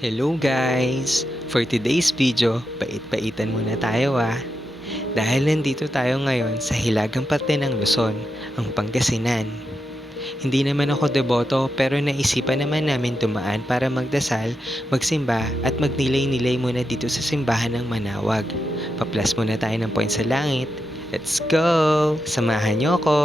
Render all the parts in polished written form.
Hello guys! For today's video, pait-paitan muna tayo Dahil nandito tayo ngayon sa hilagang parte ng Luzon, ang Pangasinan. Hindi naman ako deboto pero naisipan naman namin dumaan para magdasal, magsimba at magnilay-nilay muna dito sa simbahan ng Manawag. Paplas muna tayo ng point sa langit. Let's go! Samahan niyo ako!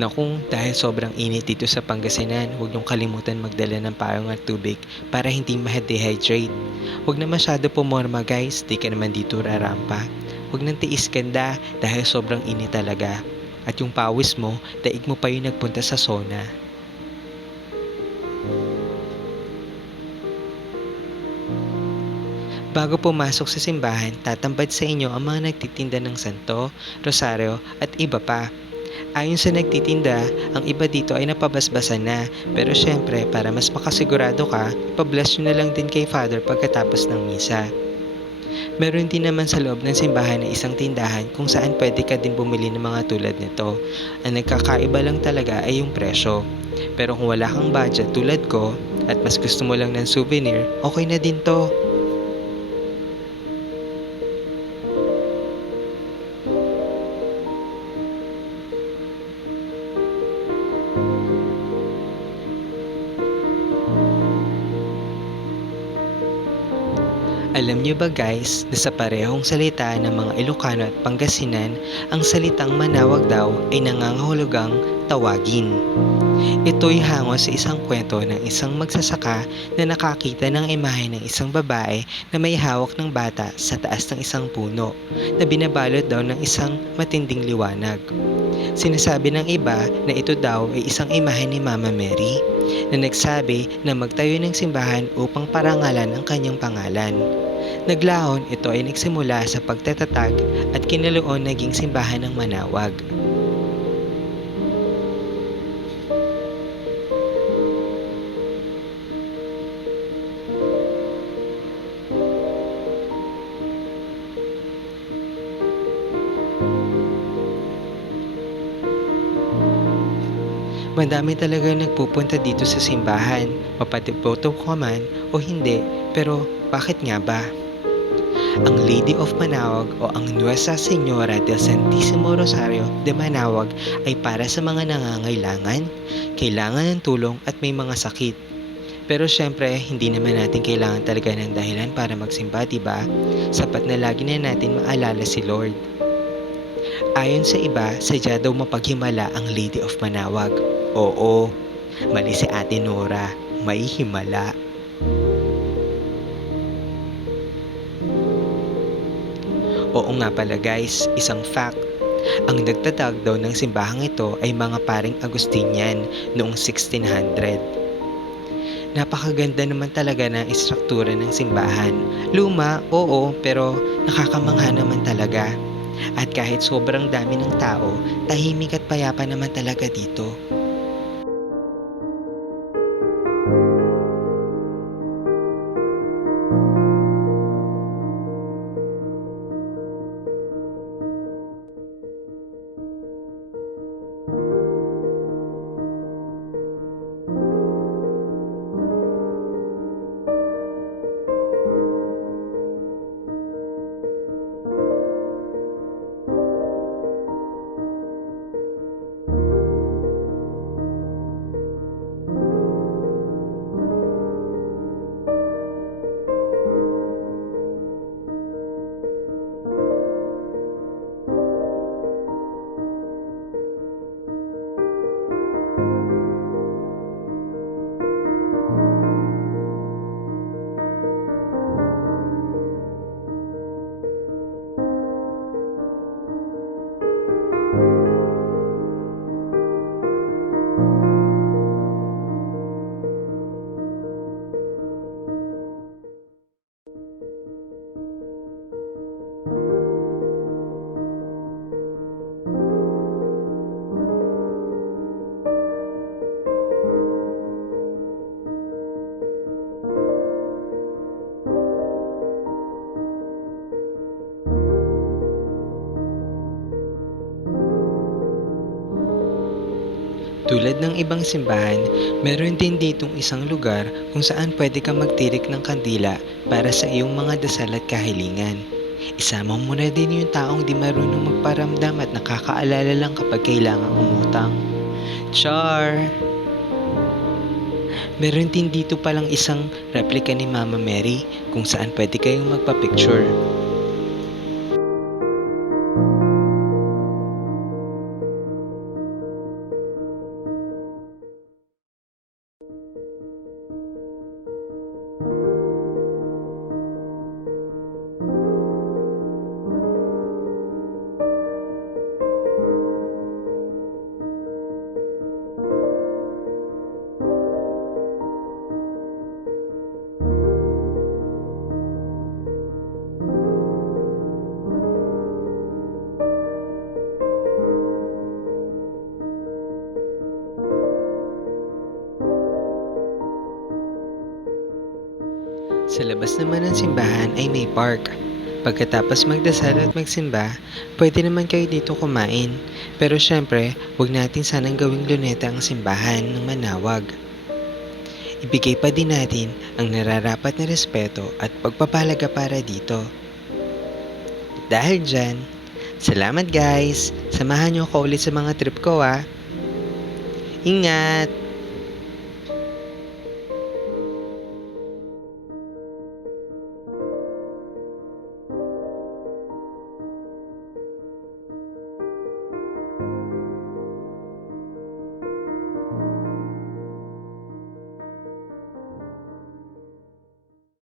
Naku, dahil sobrang init dito sa Pangasinan, huwag niyong kalimutan magdala ng payong at tubig para hindi ma-dehydrate. Huwag na masyado pumorma guys, di ka naman dito rarampa. Huwag nang tiis ganda dahil sobrang init talaga. At yung pawis mo, daig mo pa yung nagpunta sa sauna. Bago pumasok sa simbahan, tatambad sa inyo ang mga nagtitinda ng santo, rosaryo at iba pa. Ayon sa nagtitinda, ang iba dito ay napabasbasan na, pero syempre para mas makasigurado ka, ipabless nyo na lang din kay Father pagkatapos ng misa. Meron din naman sa loob ng simbahan na isang tindahan kung saan pwede ka din bumili ng mga tulad nito. Ang nagkakaiba lang talaga ay yung presyo. Pero kung wala kang budget tulad ko at mas gusto mo lang ng souvenir, okay na din to. Alam niyo ba guys, na sa parehong salita ng mga Ilocano at Pangasinan, ang salitang manawag daw ay nangangahulugang tawagin. Ito'y hango sa isang kwento ng isang magsasaka na nakakita ng imahe ng isang babae na may hawak ng bata sa taas ng isang puno na binabalot daw ng isang matinding liwanag. Sinasabi ng iba na ito daw ay isang imahe ni Mama Mary na nagsabi na magtayo ng simbahan upang parangalan ang kanyang pangalan. Naglaon, ito ay nagsimula sa pagtatatag at kinalaon naging simbahan ng Manawag. Madami talaga nagpupunta dito sa simbahan, mapatiboto ka man o hindi, pero bakit nga ba? Ang Lady of Manawag o ang Nuestra Señora del Santísimo Rosario de Manawag ay para sa mga nangangailangan, kailangan ng tulong at may mga sakit. Pero syempre, hindi naman natin kailangan talaga ng dahilan para magsimba, diba? Sapat na lagi na natin maalala si Lord. Ayon sa iba, sadya daw mapaghimala ang Lady of Manawag. Oo, mali si Ate Nora, may himala. Oo nga pala guys, isang fact. Ang nagtatag daw ng simbahang ito ay mga paring Agustinian noong 1600. Napakaganda naman talaga ng istruktura ng simbahan. Luma, oo, pero nakakamangha naman talaga. At kahit sobrang dami ng tao, tahimik at payapa naman talaga dito. Tulad ng ibang simbahan, meron din ditong isang lugar kung saan pwede kang magtirik ng kandila para sa iyong mga dasal at kahilingan. Isama mo na din yung taong di marunong magparamdam at nakakaalala lang kapag kailangang umutang. Char! Meron din dito palang isang replika ni Mama Mary kung saan pwede kayong magpa-picture. Sa labas naman ng simbahan ay may park. Pagkatapos magdasal at magsimba, pwede naman kayo dito kumain. Pero syempre, huwag natin sanang gawing luneta ang simbahan ng manawag. Ibigay pa din natin ang nararapat na respeto at pagpapalaga para dito. Dahil dyan, salamat guys! Samahan niyo ako ulit sa mga trip ko. Ingat!